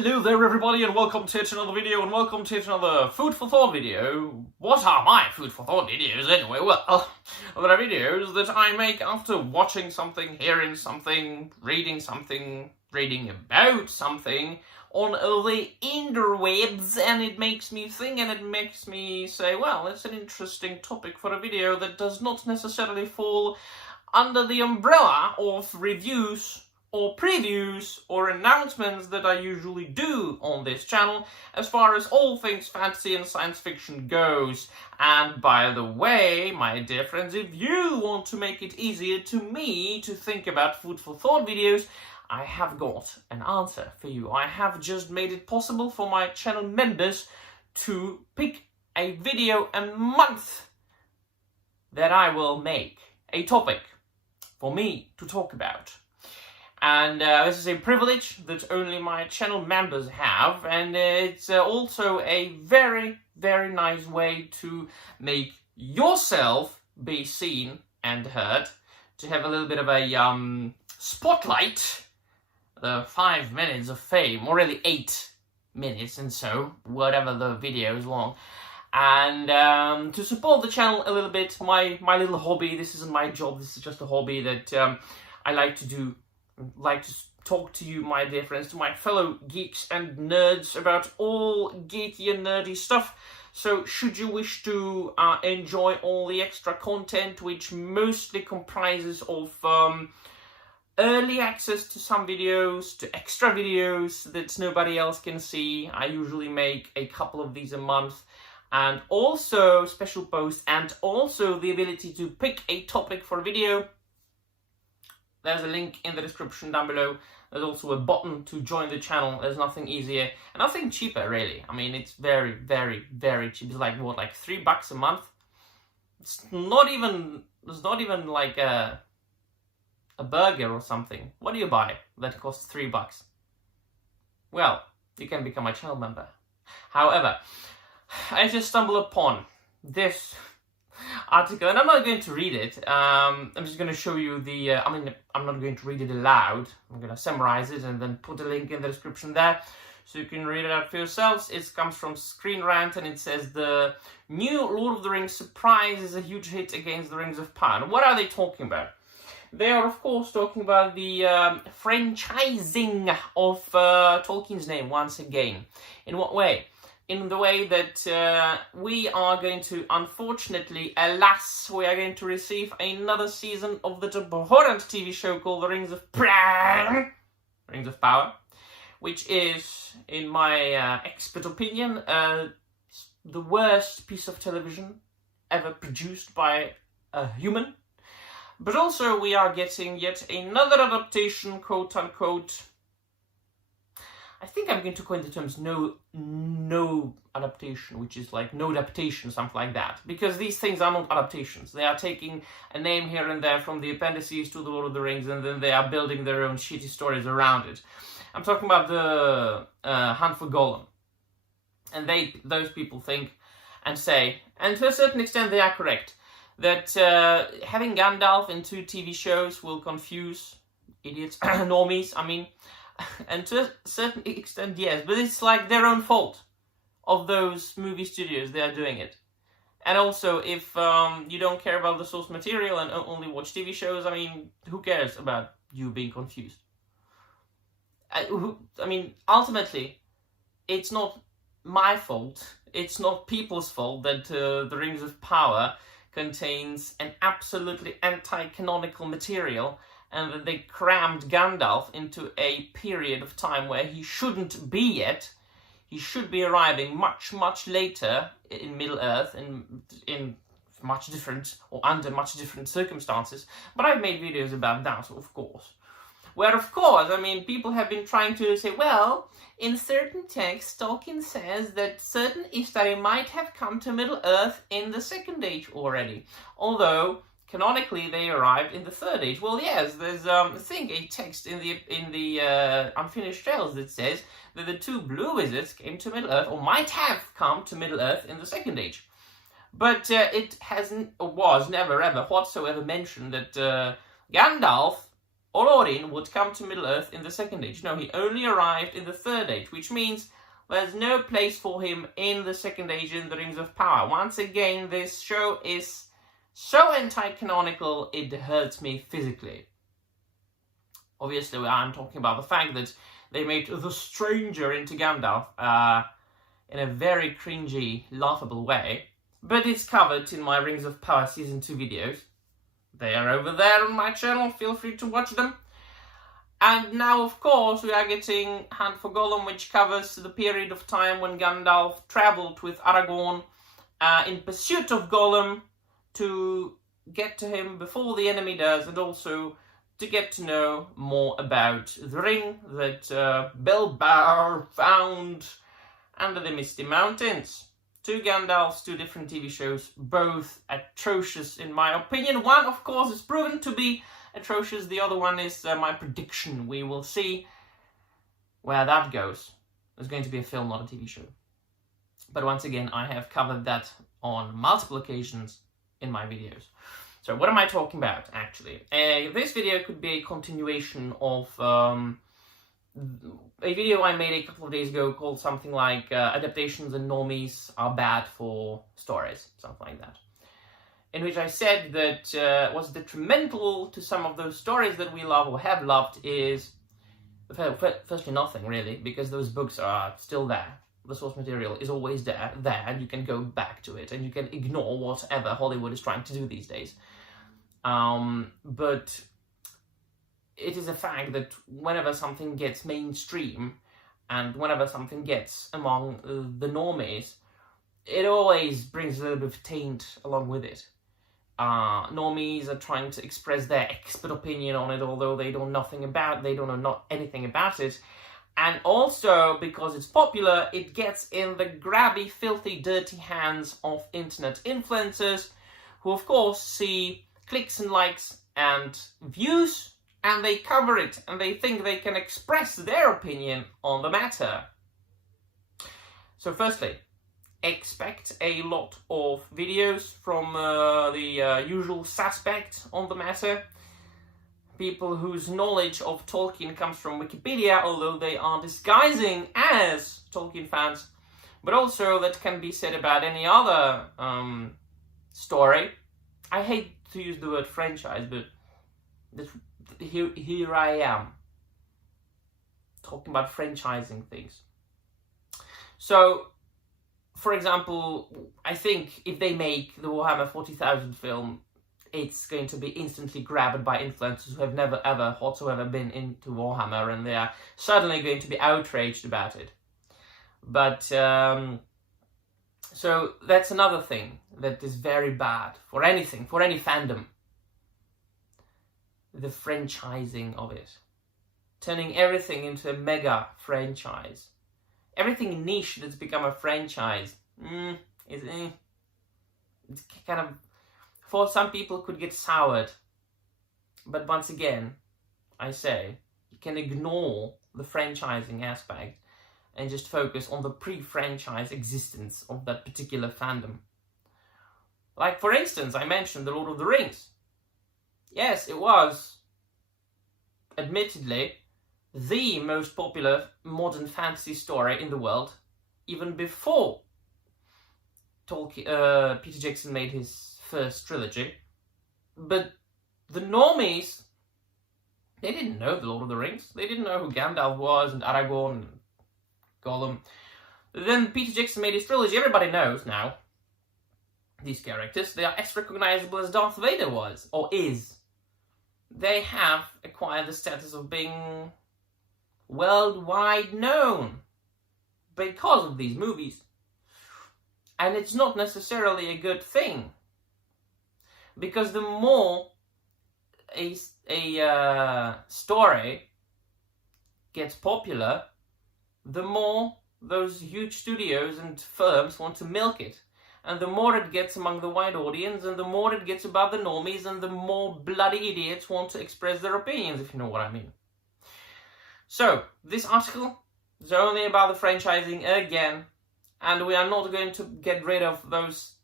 Hello there everybody, and welcome to yet another video, and welcome to yet another food for thought video. What are my food for thought videos anyway? Well, there are videos that I make after watching something, hearing something, reading about something on the interwebs, and it makes me think and it makes me say, well, it's an interesting topic for a video that does not necessarily fall under the umbrella of reviews or previews or announcements that I usually do on this channel as far as all things fantasy and science fiction goes. And by the way, my dear friends, if you want to make it easier to me to think about food for thought videos, I have got an answer for you. I have just made it possible for my channel members to pick a video a month that I will make a topic for me to talk about. And this is a privilege that only my channel members have, and it's also a very, very nice way to make yourself be seen and heard, to have a little bit of a spotlight, the 5 minutes of fame, or really 8 minutes and so, whatever the video is long. And to support the channel a little bit, my little hobby. This isn't my job, this is just a hobby that I like to do. Like to talk to you, my dear friends, to my fellow geeks and nerds about all geeky and nerdy stuff. So should you wish to enjoy all the extra content, which mostly comprises of early access to some videos, to extra videos that nobody else can see. I usually make a couple of these a month, and also special posts, and also the ability to pick a topic for a video. There's a link in the description down below. There's also a button to join the channel. There's nothing easier and nothing cheaper, really. I mean, it's very, very, very cheap. It's like, what, like $3 a month? It's not even like a burger or something. What do you buy that costs $3? Well, you can become a channel member. However, I just stumbled upon this article, and I'm not going to read it. I'm just going to show you the, I'm not going to read it aloud. I'm going to summarize it and then put a link in the description there so you can read it out for yourselves. It comes from Screen Rant, and it says the new Lord of the Rings surprise is a huge hit against the Rings of Power. What are they talking about? They are, of course, talking about the franchising of Tolkien's name once again. In what way? In the way that we are going to, unfortunately, alas, we are going to receive another season of the abhorrent TV show called The Rings of Power, which is, in my expert opinion, the worst piece of television ever produced by a human. But also we are getting yet another adaptation, quote-unquote. I think I'm going to coin the terms no adaptation, which is like no adaptation, something like that. Because these things are not adaptations. They are taking a name here and there from the appendices to the Lord of the Rings, and then they are building their own shitty stories around it. I'm talking about the Hunt for Gollum. And those people think and say, and to a certain extent they are correct, that having Gandalf in 2 TV shows will confuse idiots, normies, I mean. And to a certain extent, yes, but it's like their own fault of those movie studios. They are doing it. And also, if you don't care about the source material and only watch TV shows, I mean, who cares about you being confused? I mean, ultimately, it's not my fault. It's not people's fault that the Rings of Power contains an absolutely anti-canonical material, and that they crammed Gandalf into a period of time where he shouldn't be yet. He should be arriving much, much later in Middle-earth, in much different, or under much different circumstances. But I've made videos about that, of course. Where, of course, I mean, people have been trying to say, well, in certain texts, Tolkien says that certain Istari might have come to Middle-earth in the Second Age already. Although canonically, they arrived in the Third Age. Well, yes, there's I think a text in the Unfinished Tales that says that the 2 blue wizards came to Middle-earth, or might have come to Middle-earth in the Second Age. But it hasn't, or was never ever whatsoever mentioned that Gandalf Olorin would come to Middle-earth in the Second Age. No, he only arrived in the Third Age, which means there's no place for him in the Second Age in the Rings of Power. Once again, this show is so anti-canonical, it hurts me physically. Obviously, I'm talking about the fact that they made the stranger into Gandalf in a very cringy, laughable way. But it's covered in my Rings of Power Season 2 videos. They are over there on my channel, feel free to watch them. And now, of course, we are getting Hunt for Gollum, which covers the period of time when Gandalf travelled with Aragorn in pursuit of Gollum to get to him before the enemy does, and also to get to know more about the ring that Bilbo found under the Misty Mountains. Two Gandalfs, two different TV shows, both atrocious in my opinion. One, of course, is proven to be atrocious. The other one is my prediction. We will see where that goes. There's going to be a film, not a TV show. But once again, I have covered that on multiple occasions in my videos. So what am I talking about, actually? This video could be a continuation of a video I made a couple of days ago called something like Adaptations and Normies Are Bad for Stories, something like that. In which I said that what's detrimental to some of those stories that we love or have loved is, firstly, nothing really, because those books are still there. The source material is always there, and you can go back to it, and you can ignore whatever Hollywood is trying to do these days. But it is a fact that whenever something gets mainstream, and whenever something gets among the normies, it always brings a little bit of taint along with it. Normies are trying to express their expert opinion on it, although they don't know anything about it. And also, because it's popular, it gets in the grabby, filthy, dirty hands of internet influencers, who of course see clicks and likes and views, and they cover it, and they think they can express their opinion on the matter. So firstly, expect a lot of videos from the usual suspects on the matter. People whose knowledge of Tolkien comes from Wikipedia, although they are disguising as Tolkien fans. But also that can be said about any other story. I hate to use the word franchise, but here I am, talking about franchising things. So, for example, I think if they make the Warhammer 40,000 film, it's going to be instantly grabbed by influencers who have never ever whatsoever been into Warhammer, and they are suddenly going to be outraged about it. But, so that's another thing that is very bad for anything, for any fandom. The franchising of it. Turning everything into a mega franchise. Everything niche that's become a franchise, it's kind of, for some people, could get soured. But once again, I say, you can ignore the franchising aspect and just focus on the pre-franchise existence of that particular fandom. Like, for instance, I mentioned The Lord of the Rings. Yes, it was, admittedly, the most popular modern fantasy story in the world, even before Peter Jackson made his first trilogy. But the normies, they didn't know The Lord of the Rings. They didn't know who Gandalf was and Aragorn and Gollum. Then Peter Jackson made his trilogy. Everybody knows now these characters. They are as recognizable as Darth Vader was, or is. They have acquired the status of being worldwide known because of these movies. And it's not necessarily a good thing. Because the more a story gets popular, the more those huge studios and firms want to milk it. And the more it gets among the wide audience, and the more it gets above the normies, and the more bloody idiots want to express their opinions, if you know what I mean. So, this article is only about the franchising again, and we are not going to get rid of those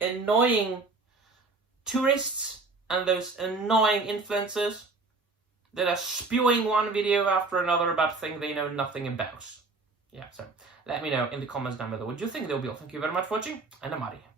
annoying tourists and those annoying influencers. that are spewing one video after another about things they know nothing about. Yeah, so let me know in the comments down below what you think, though, Bill. Thank you very much for watching, and I'm out of here.